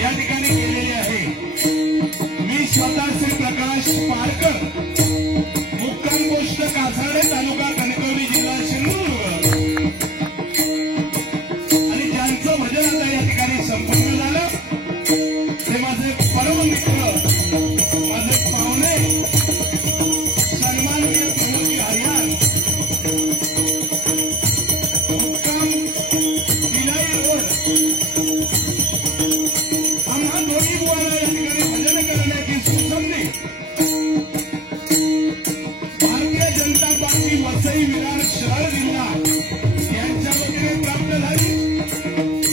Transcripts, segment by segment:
या ठिकाणी केलेली आहे। मी स्वतः श्री प्रकाश प्रकाश पारकर, मुक्काम पोस्ट कासाडे, तालुका कणकवली, जिल्हा सिंधुदुर्ग, आणि ज्यांचं भजन आता या ठिकाणी संपन्न झालं ते माझे परममित्र, माझे पाहुणे, सन्माननीय प्रमोदजी हरियाण, मुक्काम दिलाई रोड, आम्हा दोन्ही बुवांना या ठिकाणी भजन करण्याची सुसंधी भारतीय जनता पार्टी वसई विरार शहर जिल्हा यांच्या वतीने प्राप्त झाली।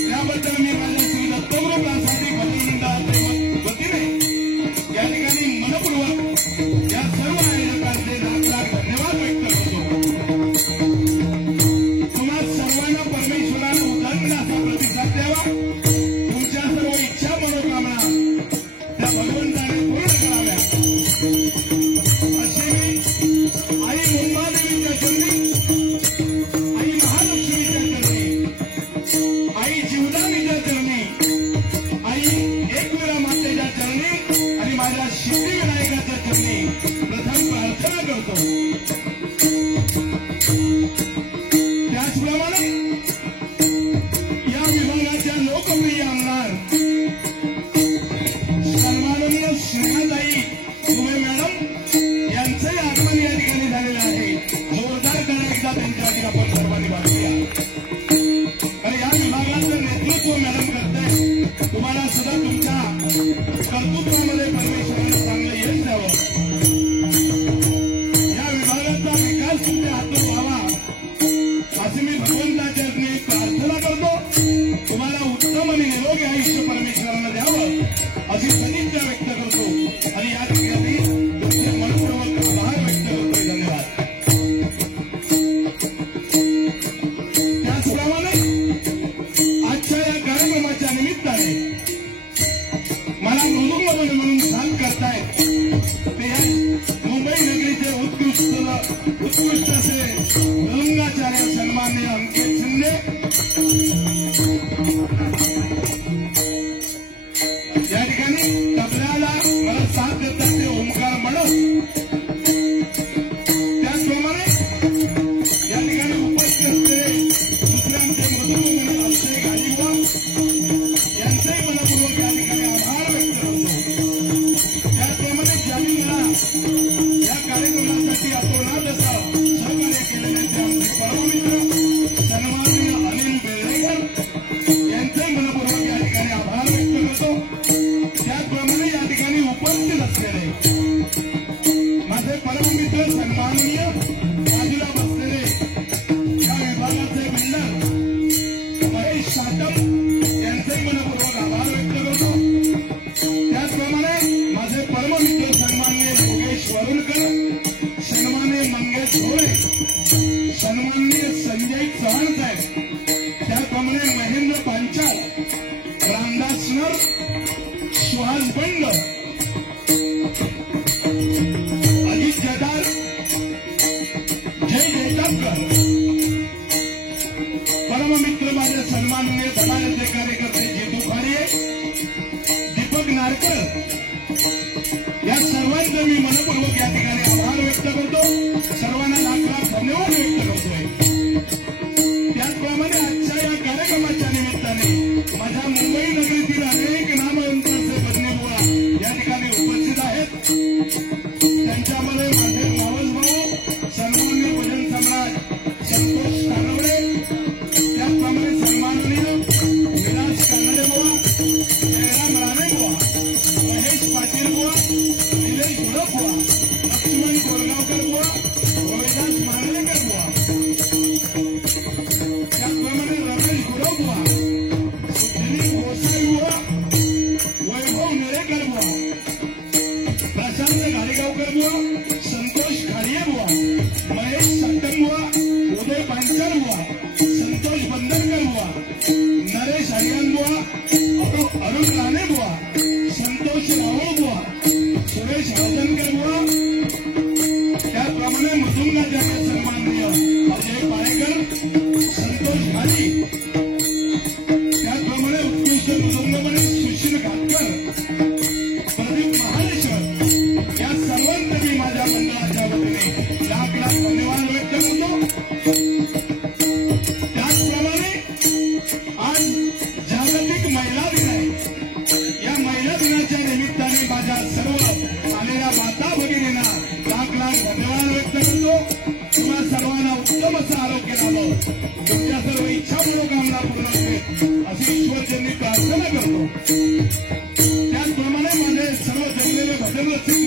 त्याबद्दल मी माझ्या श्री दत्तगुरू प्रासादिक भजन मंडळाच्या वतीने या ठिकाणी मनपूर्वक या सर्व आयोजकांचे लाख धन्यवाद व्यक्त करतो। तुम्हा सर्वांना परमेश्वरानं उदंड असा प्रतिसाद द्यावा, तुमच्या सर्व इच्छा मनोकामना त्या भगवंताने पूर्ण कराव्या असे मी आई मुंबादेवीच्या चरणी, आई महालक्ष्मीच्या चरणी, आई जीवदानीच्या चरणी, आई एकविरा मातेच्या चरणी आणि माझ्या सिद्धिविनायकाच्या चरणी प्रथम प्रार्थना करतो। त्याचप्रमाणे या विभागाच्या लोकप्रिय आमदार सन्माननीय स्नेहाताई दुबे मॅडम यांचंही आगमन या ठिकाणी झालेलं आहे। जोरदार करा एकदा त्यांच्यासाठी आपण सर्वांनी बाजूया, कारण या विभागाचं नेतृत्व मॅडम करताय। तुम्हाला सुद्धा तुमच्या कर्तृत्वामध्ये परमेश्वराने चांगलं यश द्यावं, या विभागाचा विकास तुमच्या हातून व्हावा असे मी भगवंताच्या चरणी प्रार्थना करतो। तुम्हाला उत्तम आणि निरोगी आयुष्य परमेश्वरानं द्यावं अशी सदिच्छा व्यक्त करतो आणि या ठिकाणी तुमचे मनपूर्वक आभार व्यक्त करतो। धन्यवाद। त्याचप्रमाणे आजच्या या कार्यक्रमाच्या निमित्ताने मला मृदुंग म्हणून साथ करतायत ते या मुंबई नगरीचे उत्कृष्ट असे मृदुंगाचार्य सन्माननीय अंकित शिंदे, या ठिकाणी तबल्याला मला साथ देतात ते ओंकार मडक, त्याचप्रमाणे या ठिकाणी उपस्थित असलेले दुसरे आमचे मृदुंग म्हणून अक्षय गाडीवा यांचेही मनपूर्वक या ठिकाणी आभार व्यक्त करतो। त्याचप्रमाणे ज्यांनी मला या कार्यक्रमासाठी अतोनात असं सहकार्य केलेले ते आमचे परममित्र सन्माननीय अनिल बेर्डेकर यांचेही मनपूर्वक या ठिकाणी आभार व्यक्त करतो। त्याचप्रमाणे या ठिकाणी उपस्थित असलेले माझे परममित्र सन्माननीय बाजूला बसलेले या विभागाचे बिल्डर महेश साटम यांचेही मनपूर्वक आभार व्यक्त करतो। त्याचप्रमाणे माझे परममित्र सन्माननीय योगेश वरुणकर, सन्माननीय मंगेश घोडे, सन्माननीय संजय चव्हाण साहेब, त्याचप्रमाणे महेंद्र पांचाल, रामदास नर, सुहास बंड, अजित जदार, जय जयतापकर, परममित्र माझे सन्माननीय समाजाचे कार्यकर्ते जितू खाडिये, दीपक नारकर, या सर्वांचे मी मनपूर्वक या ठिकाणी आभार व्यक्त करतो। सर्वांना लाख धन्यवाद व्यक्त करतोय। त्याचप्रमाणे आजच्या या कार्यक्रमाच्या निमित्ताने माझ्या मुंबई नगरीतील अनेक नामवंत असे भजनी बुवा या ठिकाणी उपस्थित आहेत। त्यांच्यामध्ये माझे मावस भाऊ सन्माननीय भजन सम्राट संतोष कानवडे, त्याचप्रमाणे सन्माननीय विलास कानडे बुवा, जयराम राणे बुवा, महेश पाटील बुवा, निलेश घोडक बुवा, लक्ष्मण कोरगावकर बुवा, रोहिदास मांगलेकर बुवा, त्याचप्रमाणे रमेश गुरव बुवा, दिलीप गोसाई बुवा, वैभव निळेकर बुवा, प्रशांत घाडेगावकर बुवा, संतोष खाडिये बुवा, महेश साटम बुवा, उदय पांचाल बुवा, संतोष बंदरकर बुवा, नरेश हरियाण बुवा, अरुण राणे बुवा, संतोष रावळ बुवा, सुरेश वजनकर बुवा, त्याचप्रमाणे मृदुंगाचार्य सन्माननीय अजय पाळेकर, संतोष घाडी, त्याचप्रमाणे उत्कृष्ट मृदुंगमणी सुशील घाटकर, प्रदीप महालेश्वर, या सर्व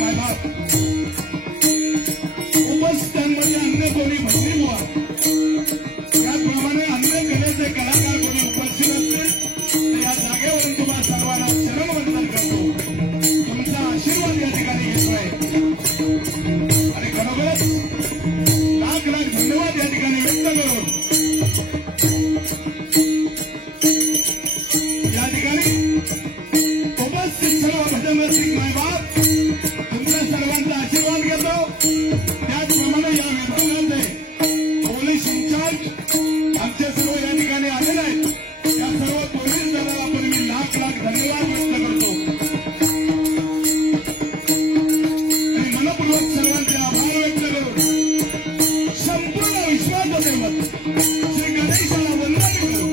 मायबाप उपस्थितांमध्ये अन्य कोणी भजनी बुवा त्याचप्रमाणे अन्य कलेचे कलाकार कोणी उपस्थित असतील तर या जागेवरून तुम्हा सर्वांना चरणवंदन करतो. तुमचा आशीर्वाद या ठिकाणी घेतोय आणि खरोखरच लाख लाख धन्यवाद या ठिकाणी व्यक्त करून या ठिकाणी उपस्थित सर्व भजन रसिक मायबाप तुमच्या सर्वांचा आशीर्वाद घेतो. त्याचप्रमाणे या विभागाचे पोलीस इन्चार्ज आमचे सर्व या ठिकाणी आलेले आहेत. या सर्व पोलीस दलाला पण मी लाख लाख धन्यवाद व्यक्त करतो आणि मनपूर्वक सर्वांचे आभार व्यक्त करून संपूर्ण विश्वाचं दैवत श्री गणेशाला वंदन करून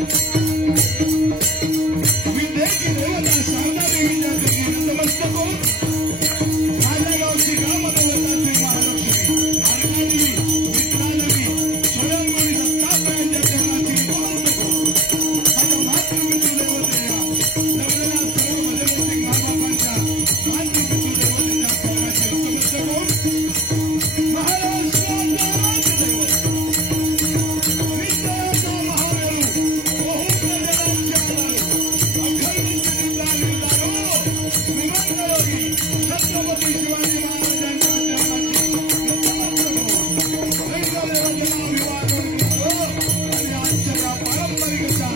विद्येची देवता शारदा देवीच्या चरणी नतमस्तक होऊन माझ्या गावची ग्रामदेवता श्री महालक्ष्मी अर्कादेवी मित्रादेवी स्वयंभूमी दत्तात्रयांच्या चरणाची नतमस्तक होऊन माझ्या मातृपितृदेवतेला सर्वजण सर्व भजनरसिक मायबापांच्या मातृपितृदेवतेच्या चरणाची नतमस्तक होऊन महाराष्ट्राचा राज्यदैवत विद्याचा महामेरू बहुत्र जनांचे आधारू अखंडित निर्धारो श्रीमंतयोगी छत्रपती शिवाजी महाराजांच्या चरणाची नतमस्तक होऊन रंगदेवतेला अभिवादन करतो आणि आजच्या या पारंपरिक अशा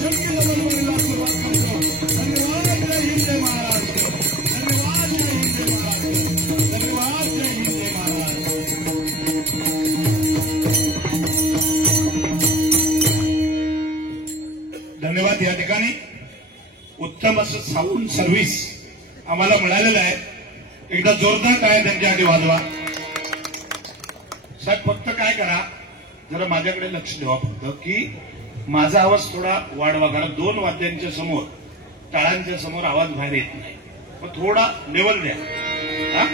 संगीत बरोबरीला सुरुवात करतो. धन्यवाद. जय हिंद जय महाराष्ट्र. धन्यवाद. जय हिंद जय महाराष्ट्र. धन्यवाद. जय हिंद जय महाराष्ट्र. धन्यवाद. या ठिकाणी उत्तम असं साऊंड सर्व्हिस आम्हाला मिळालेलं आहे. एकदा जोरदार टाळ्या त्यांच्यासाठी वाजवा. साहेब फक्त काय करा जरा माझ्याकडे लक्ष ठेवा फक्त की माझा आवाज थोडा वाढवा कारण दोन वाद्यांच्या समोर टाळ्यांच्या समोर आवाज बाहेर येत नाही. मग थोडा लेवल द्या. हा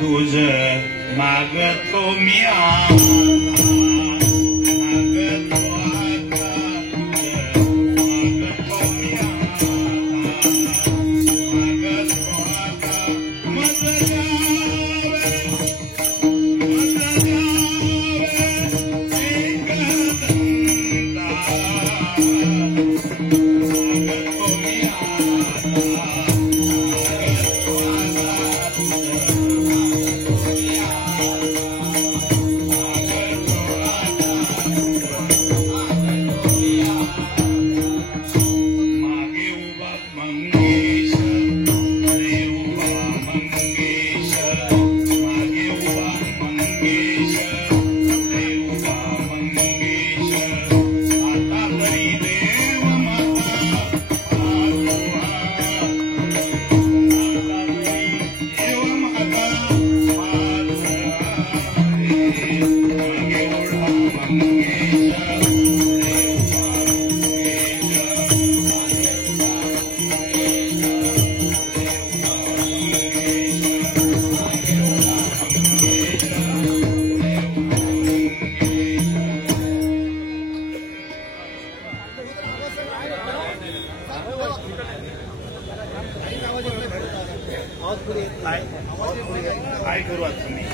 तुझ मागतो मी मागतो आता मागतो मी मागतो आता मत जावे एक दंता मागतो मी काय करू आता तुम्ही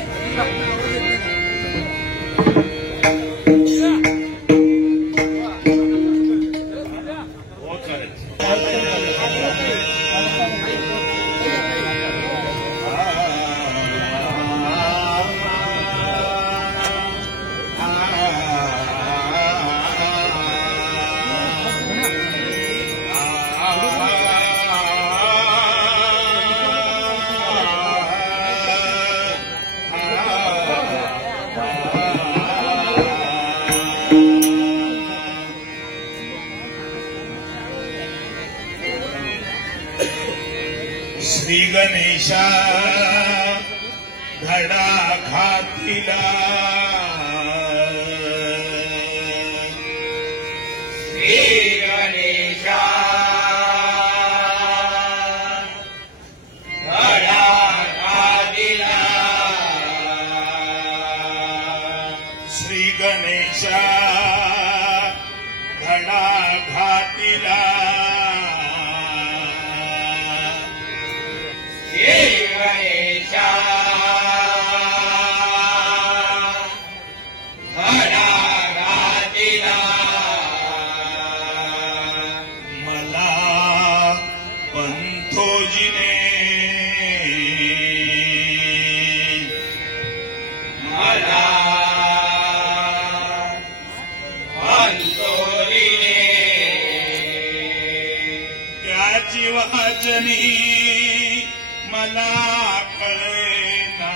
श्री गणेशा धडा घातिला श्री गणेशा धडा घातिला श्री गणेशा धडा घातिला त्याची वाचनी मला कळेना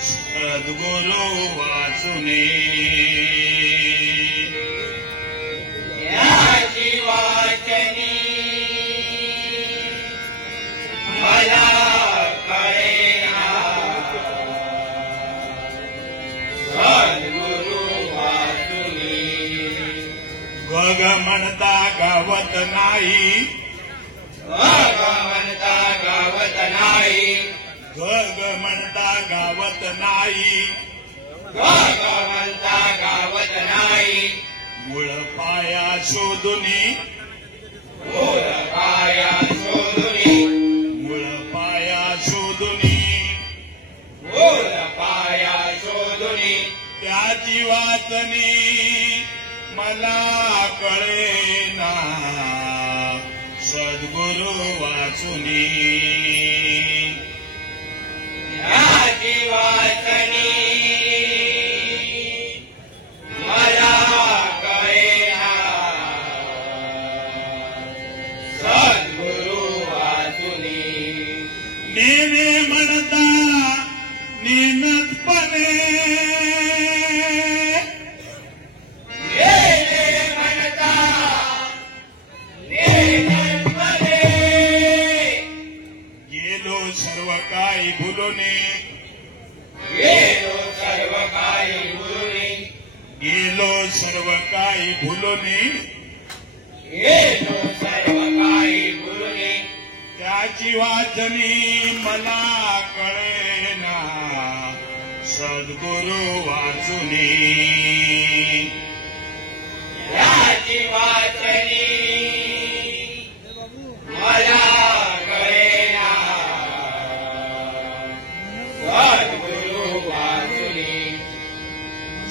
सद्गुरु वाचुने त्याची वाचनी मला कळेना सद्गुरु वाचुने गग म्हणता गावत नाही गग म्हणता गावत नाही गग म्हणता गावत नाही गग म्हणता गावत नाही मूळ पाया शोधुनी मूळ पाया शोधुनी मूळ पाया शोधुनी मूळ पाया शोधुनी त्याची वाचनी मला कळेना सद्गुरु वाचुनी त्याची वाचनी मला कळेना सद्गुरु वाचुनी नेने म्हणता नेनतपणे सर्व काही भुलूने गेलो सर्व काही भुलूने गेलो सर्व काही भुलूने गेलो सर्व काही भुलूने त्याची वाचनी मला कळेना सद्गुरु वाचुनी त्याची वाचनी मला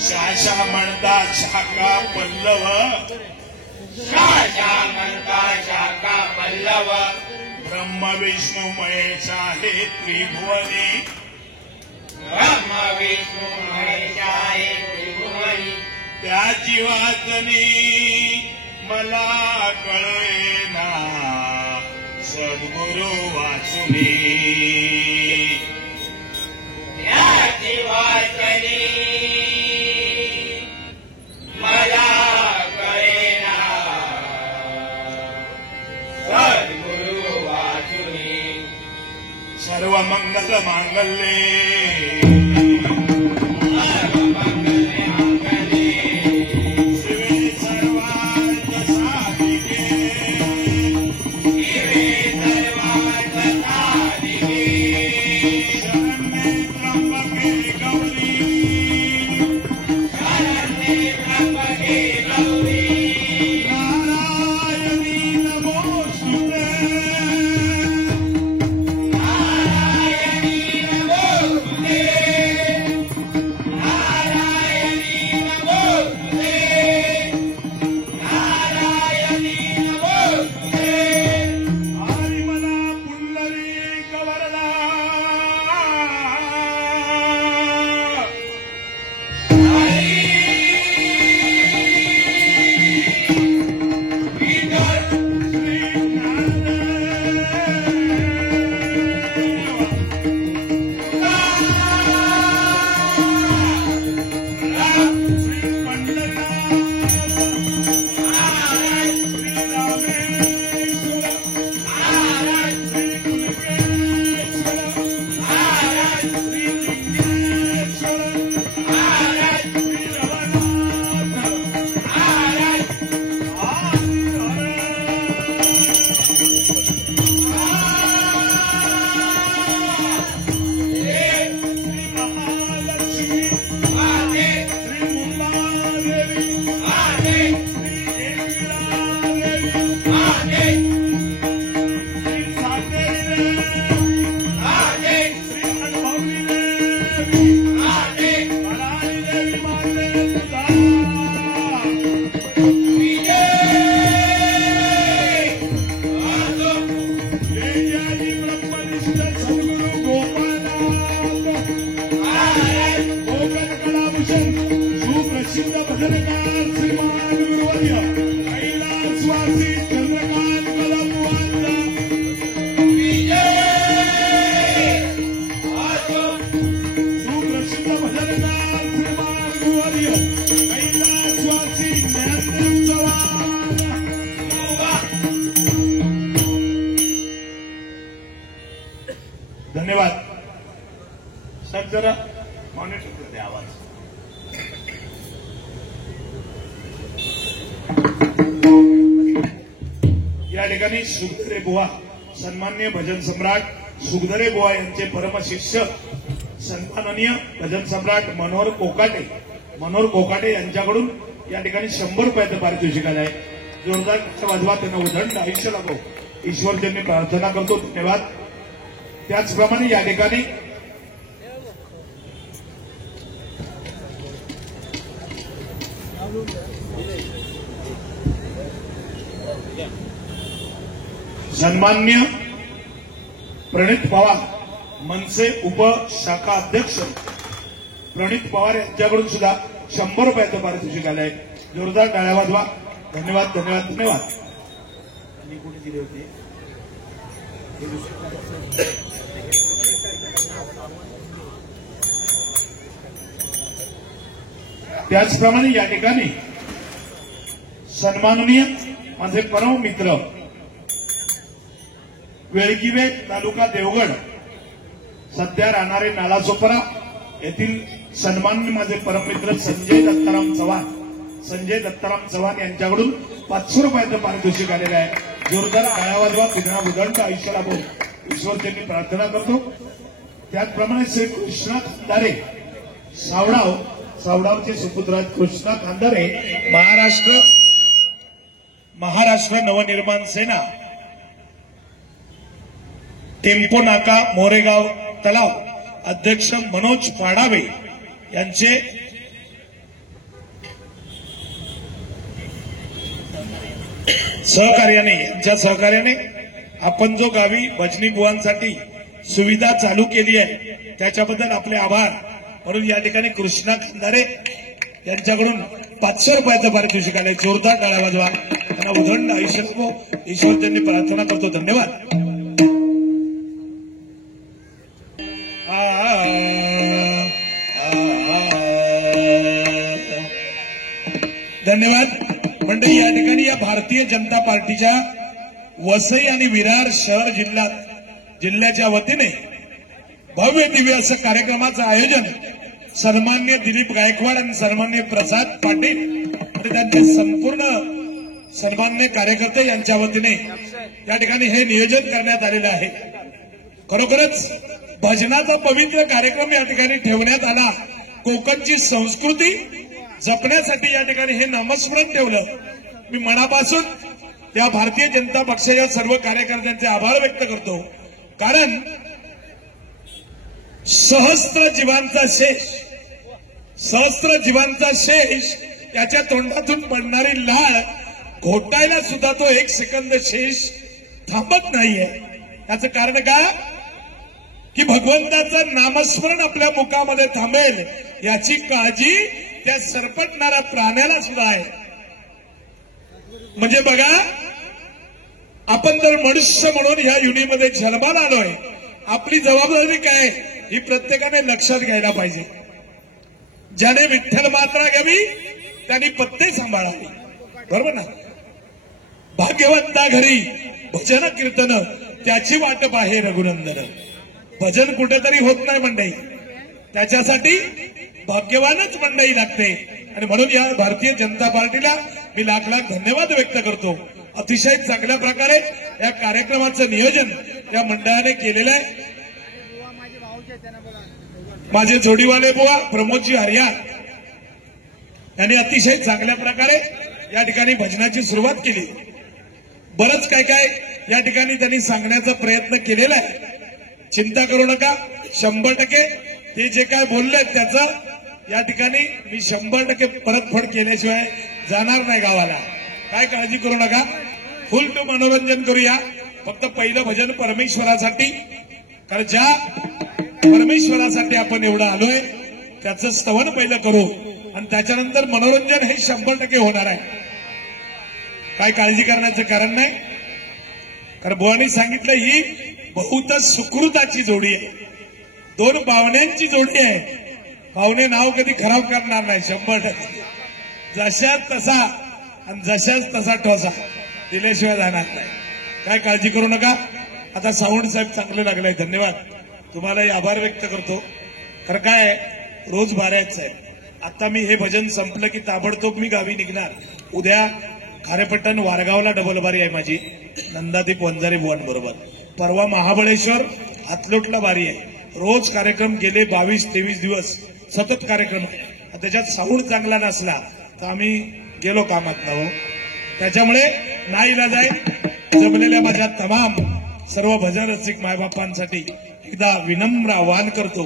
शाशा म्हणता शाखा पल्लव शाशा म्हणता शाखा पल्लव ब्रह्म विष्णू महेश आहे त्रिभुवनी ब्रह्म विष्णू महेश आहे त्रिभुवनी त्याची वाचनी मला कळेना सद्गुरु वाचुनी त्याची वाचनी मला कळेना सद्गुरु वाचुनी सर्व मंगल मांगल्ये Hare निवासी चंद्रकांत कदम बुवांचा सुप्रसिद्ध भजनकार श्रीमान गुरुवर्य कैलासवासी ज्ञानदेव चव्हाण। धन्यवाद साहेब, जरा मॉनिटर करते आवाज। या ठिकाणी सुखदरे बुवा, सन्माननीय भजन सम्राट सुखदरे बुवा यांचे परमशिष्य सन्माननीय भजन सम्राट मनोहर कोकाटे यांच्याकडून या ठिकाणी 100 रुपयाचं पारितोषिक आलं आहे। जोरदार वाजवा, त्यांना उदंड आयुष्य लाभो ईश्वर त्यांनी प्रार्थना करतो। धन्यवाद। त्याचप्रमाणे या ठिकाणी सन्मान्य प्रणित पवार मनसे उपशाखा अध्यक्ष प्रणित पवार यांच्याकडून सुद्धा 100 रुपयाचं पारितोषिक आलं आहे। जोरदार टाळ्या वाजवा। धन्यवाद धन्यवाद धन्यवाद। आणि कुठे दिले होते त्याचप्रमाणे या ठिकाणी सन्माननीय माझे परम मित्र वेळगिवे तालुका देवगड सध्या राहणारे नालासोपारा येथील सन्माननीय माझे परममित्र संजय दत्ताराम चव्हाण यांच्याकडून 500 रुपयाचं पारितोषिक आलेलं आहे। जोरदार टाळ्या वाजवा, पुन्हा उदंड आयुष्य लाभो ईश्वर त्यांनी प्रार्थना करतो। त्याचप्रमाणे श्री कृष्णा खांदारे सावडावचे सुपुत्र आहेत कृष्णा खांदारे, महाराष्ट्र नवनिर्माण सेना, टेम्पो नाका मोरेगाव तलाव अध्यक्ष मनोज पाडावे यांचे सहकार्याने आपण जो गावी भजनी बुवांसाठी सुविधा चालू केली आहे त्याच्याबद्दल आपले आभार म्हणून या ठिकाणी कृष्णा खांदारे यांच्याकडून 500 रुपयाचं पारितोषिक आले। जोरदार टाळ्या वाजवा, त्यांना उदंड आयुष्य लाभो ईश्वर त्यांनी प्रार्थना करतो। धन्यवाद। धन्यवाद मंडळी। या ठिकाणी या भारतीय जनता पार्टीच्या वसई आणि विरार शहर जिल्ह्याच्या वतीने भव्य दिव्य असं कार्यक्रमाचं आयोजन सन्मान्य दिलीप गायकवाड आणि सन्मान्य प्रसाद पाटील आणि त्यांचे संपूर्ण सन्मान्य कार्यकर्ते यांच्या वतीने या ठिकाणी हे नियोजन करण्यात आलेलं आहे। खरोखरच भजनाचा पवित्र कार्यक्रम या ठिकाणी ठेवण्यात आला। कोकणची संस्कृती जपण्यासाठी या ठिकाणी हे नामस्मरण ठेवलं। मी मनापासून या भारतीय जनता पक्षाच्या सर्व कार्यकर्त्यांचे आभार व्यक्त करतो, कारण सहस्त्र जीवांचा शेष त्याच्या तोंडातून पडणारी लाळ घोटायला सुद्धा तो 1 सेकंद शेष थांबत नाहीये। याचं कारण काय की भगवंताचं नामस्मरण आपल्या मुखामध्ये थांबेल याची काळजी त्या सरपटणाऱ्या प्राण्याला सुद्धा आहे। म्हणजे बघा, आपण जर मनुष्य म्हणून ह्या युनिमध्ये जन्माला आलोय, आपली जबाबदारी काय ही प्रत्येकाने लक्षात घ्यायला पाहिजे। ज्याने विठ्ठल मात्रा घ्यावी त्यांनी पत्ते सांभाळावी, बरोबर ना। भाग्यवंता घरी भजन कीर्तन त्याची वाट पाहे रघुनंदन। भजन कुठेतरी होत नाही मंडळी, त्याच्यासाठी भाग्यवानच मंडळी लागते। आणि म्हणून या भारतीय जनता पार्टीला मी लाख धन्यवाद व्यक्त करतो। अतिशय चांगल्या प्रकारे या कार्यक्रमाचं नियोजन या मंडळाने केलेलं आहे। माझे जोडीवाले बुवा प्रमोदजी हरियार यांनी अतिशय चांगल्या प्रकारे या ठिकाणी भजनाची सुरुवात केली। बरंच काय या ठिकाणी त्यांनी सांगण्याचा प्रयत्न केलेला आहे। चिंता करू नका, 100% ते जे काय बोलले त्याचं या ठिकाणी मी 100% परतफेड केल्याशिवाय जाणार नाही गावाला। काय काळजी करू नका, फुल टू मनोरंजन करूया। फक्त पहिलं भजन परमेश्वरासाठी, कारण ज्या परमेश्वरासाठी आपण एवढं आलोय त्याचं स्तवन पहिलं करू आणि त्याच्यानंतर मनोरंजन हे 100% होणार आहे। काय काळजी करण्याचं कारण नाही, कारण बुवानी सांगितलं ही बहुत सुकृताची जोडी आहे, दोन पाहुण्यांची जोडी आहे. पाहुणे नाव कधी खराब करणार नाही 100%. जशाच तसा आणि जशाच तसा ठोसा दिल्याशिवाय जाणार नाही. काय काळजी करू नका. आता सावंत साहेब चांगले लागले, धन्यवाद. तुम्हालाही आभार व्यक्त करतो. खरं काय रोज बारायचं आहे. आता मी हे भजन संपलं की ताबडतोब मी गावी निघणार. उद्या खारेपट्टण वारगावला डबल बारी आहे माझी, नंदादीप वंजारी बुवांबरोबर. परवा महाबळेश्वर हातलोटला बारी आहे. रोज कार्यक्रम गेले 22-23 दिवस सतत कार्यक्रम आहे. त्याच्यात साऊंड चांगला नसला तर आम्ही गेलो कामात ना हो. त्याच्यामुळे नाईलाज आहे. जमलेल्या माझ्या तमाम सर्व भजन रसिक मायबापांसाठी एकदा विनम्र आवाहन करतो,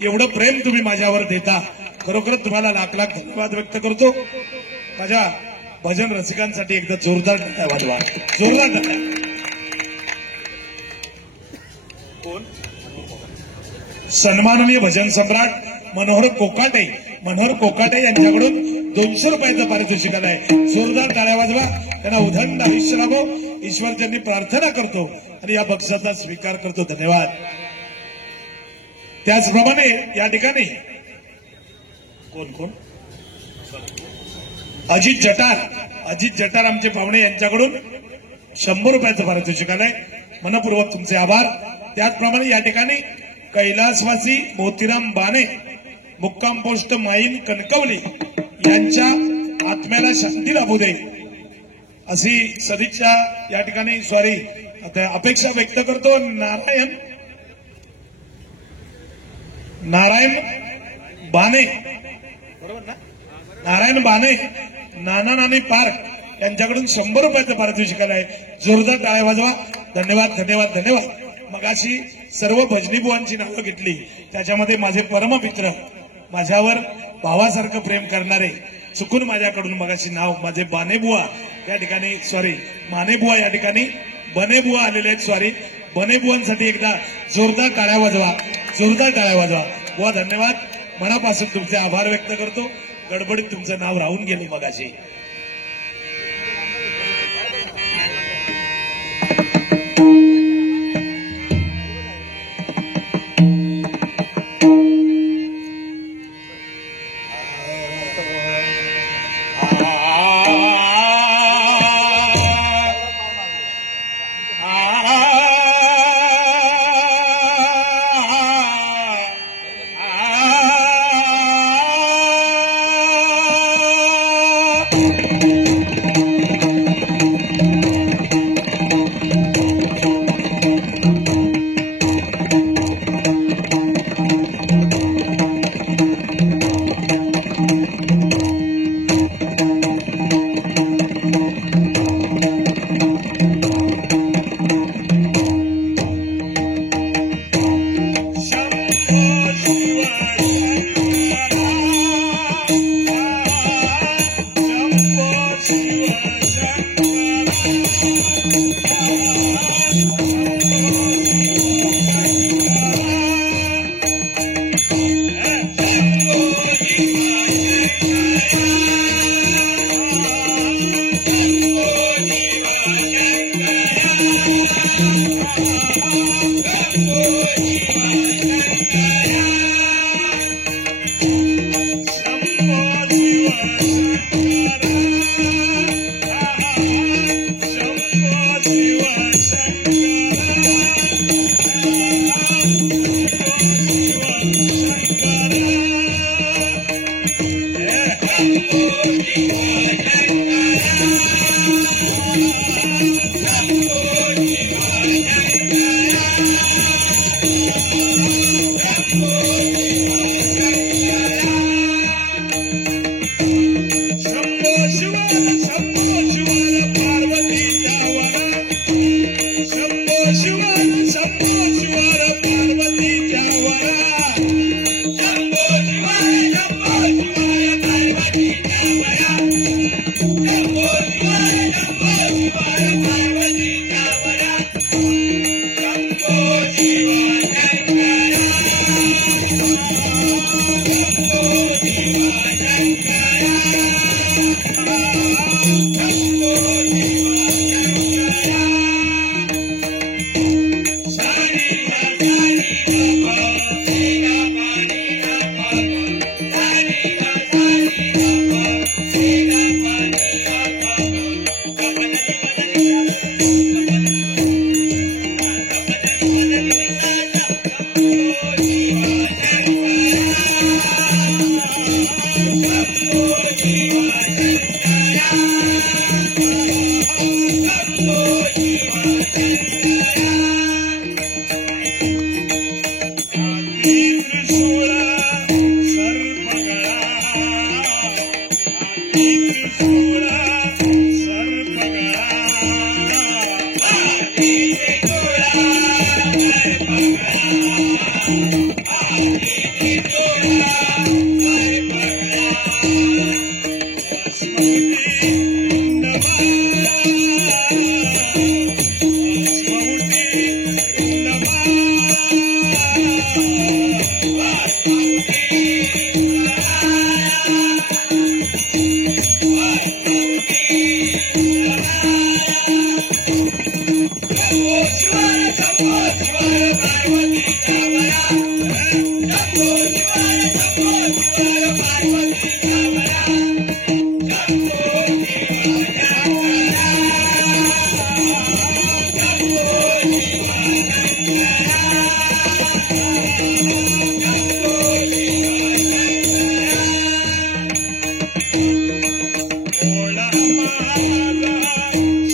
एवढं प्रेम तुम्ही माझ्यावर देता, खरोखरच तुम्हाला लाख लाख धन्यवाद व्यक्त करतो. माझ्या भजन रसिकांसाठी एकदा जोरदार टाळ्या वाजवा, जोरदार टाळ्या. कोण? सन्माननीय भजन सम्राट मनोहर कोकाटे यांच्याकडून 200 रुपयाचं पारितोषिक आलंय. जोरदार टाळ्या वाजवा. त्यांना उदंड आयुष्य लाभो ईश्वर त्यांनी प्रार्थना करतो आणि या बक्षाचा स्वीकार करतो. धन्यवाद. त्याचप्रमाणे या ठिकाणी कोण अजित जटार आमचे पाहुणे यांच्याकडून 100 रुपयाचं पारितोषिक आलंय. मनपूर्वक तुमचे आभार. त्याचप्रमाणे या ठिकाणी कैलासवासी मोतीराम बाने मुक्काम पोस्ट माईन कणकवली यांच्या आत्म्याला शांती लाभू दे अशी सदिच्छा या ठिकाणी अपेक्षा व्यक्त करतो. नारायण बाने, बरोबर ना? नारायण बाने नाना नानी पार्क यांच्याकडून 100 रुपयाचं पारितोषिक आहे. जोरदार टाळ्या वाजवा. धन्यवाद. मगाशी सर्व भजनी बुवांची नावं घेतली, त्याच्यामध्ये माझे परममित्र, माझ्यावर भावासारखं प्रेम करणारे, चुकून माझ्याकडून मगाशी नाव माझे बानेबुवा या ठिकाणी मानेबुवा या ठिकाणी बनेबुवा आलेले आहेत. बनेबुवांसाठी एकदा जोरदार टाळ्या वाजवा. बुवा धन्यवाद. मनापासून तुमचे आभार व्यक्त करतो. गडबडीत तुमचं नाव राहून गेले मगाशी.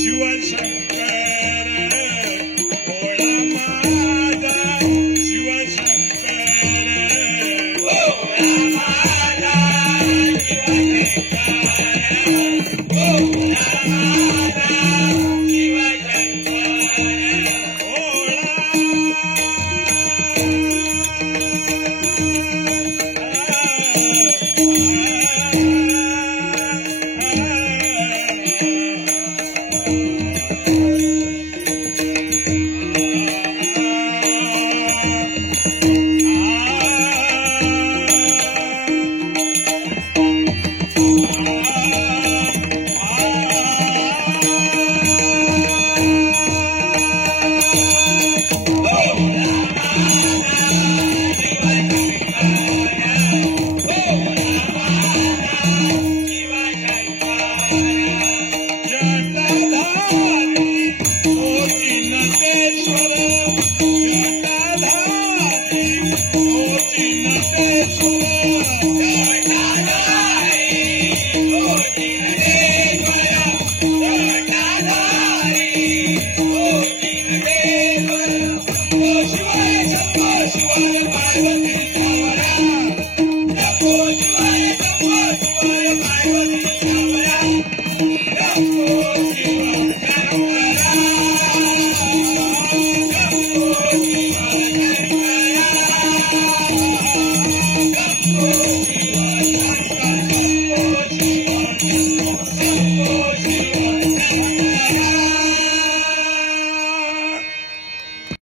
शिवशंकर